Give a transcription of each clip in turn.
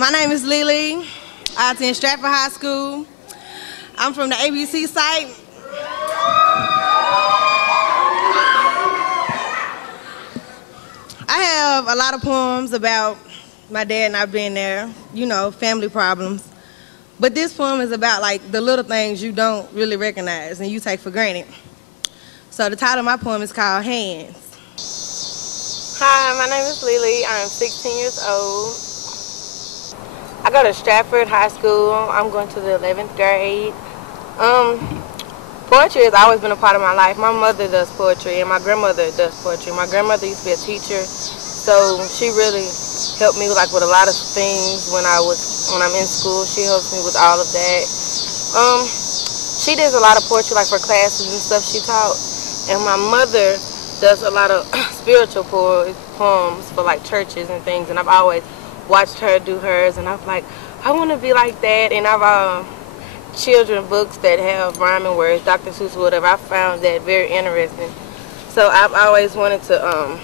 My name is Lily. I attend Stratford High School. I'm from the ABC site. I have a lot of poems about my dad not being there, you know, family problems. But this poem is about like the little things you don't really recognize and you take for granted. So the title of my poem is called Hands. Hi, my name is Lily. I'm 16 years old. I go to Stratford High School. I'm going to the 11th grade. Poetry has always been a part of my life. My mother does poetry and my grandmother does poetry. My grandmother used to be a teacher, so she really helped me with a lot of things when I'm in school. She helps me with all of that. She does a lot of poetry like for classes and stuff she taught, and my mother does a lot of spiritual poems for like churches and things, and I've always watched her do hers, and I'm like, I want to be like that. And I've children books that have rhyming words, Dr. Seuss or whatever. I found that very interesting. So I've always wanted to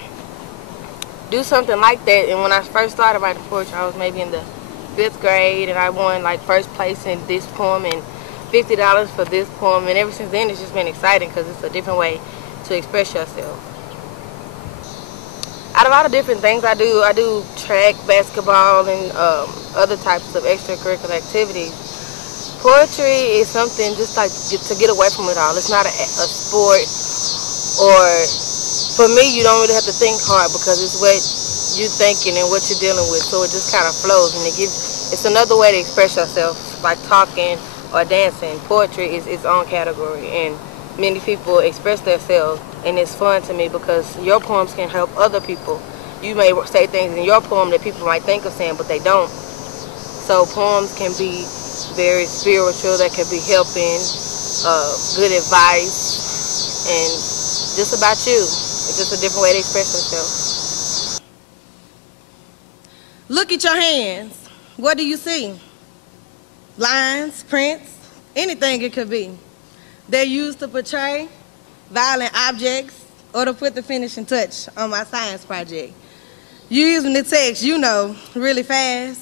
do something like that. And when I first started writing poetry, I was maybe in the 5th grade, and I won like first place in this poem and $50 for this poem. And ever since then, it's just been exciting because it's a different way to express yourself. Out of all the different things I do track, basketball, and other types of extracurricular activities. Poetry is something just like to get away from it all. It's not a sport, or for me, you don't really have to think hard because it's what you're thinking and what you're dealing with. So it just kind of flows, and it's another way to express yourself, like talking or dancing. Poetry is its own category, and many people express themselves, and it's fun to me because your poems can help other people. You may say things in your poem that people might think of saying, but they don't. So poems can be very spiritual, that can be helping, good advice, and just about you. It's just a different way to express yourself. Look at your hands. What do you see? Lines, prints, anything it could be. They're used to portray violent objects or to put the finishing touch on my science project. You're using the text, you know, really fast.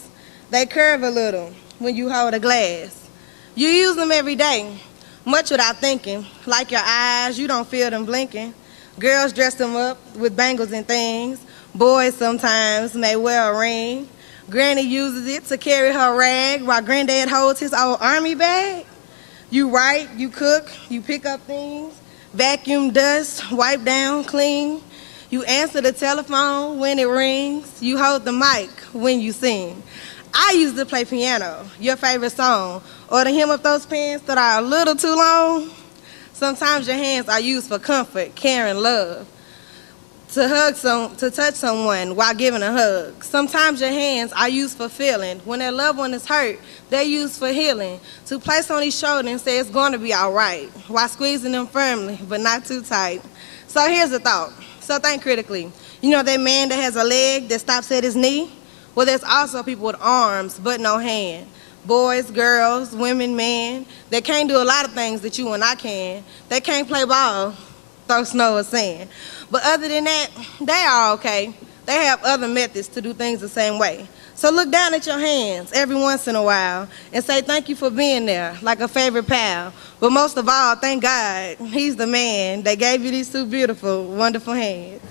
They curve a little when you hold a glass. You use them every day, much without thinking. Like your eyes, you don't feel them blinking. Girls dress them up with bangles and things. Boys sometimes may wear a ring. Granny uses it to carry her rag while Granddad holds his old army bag. You write, you cook, you pick up things, vacuum dust, wipe down, clean. You answer the telephone when it rings. You hold the mic when you sing. I used to play piano, your favorite song, or to hem up those pants that are a little too long. Sometimes your hands are used for comfort, care, and love. To touch someone while giving a hug. Sometimes your hands are used for feeling. When their loved one is hurt, they're used for healing. To place on his shoulder and say it's going to be all right, while squeezing them firmly, but not too tight. So here's a thought. So think critically. You know that man that has a leg that stops at his knee? Well, there's also people with arms but no hand. Boys, girls, women, men, they can't do a lot of things that you and I can. They can't play ball, throw snow or sand. But other than that, they are okay. They have other methods to do things the same way. So look down at your hands every once in a while and say thank you for being there, like a favorite pal. But most of all, thank God, he's the man that gave you these two beautiful, wonderful hands.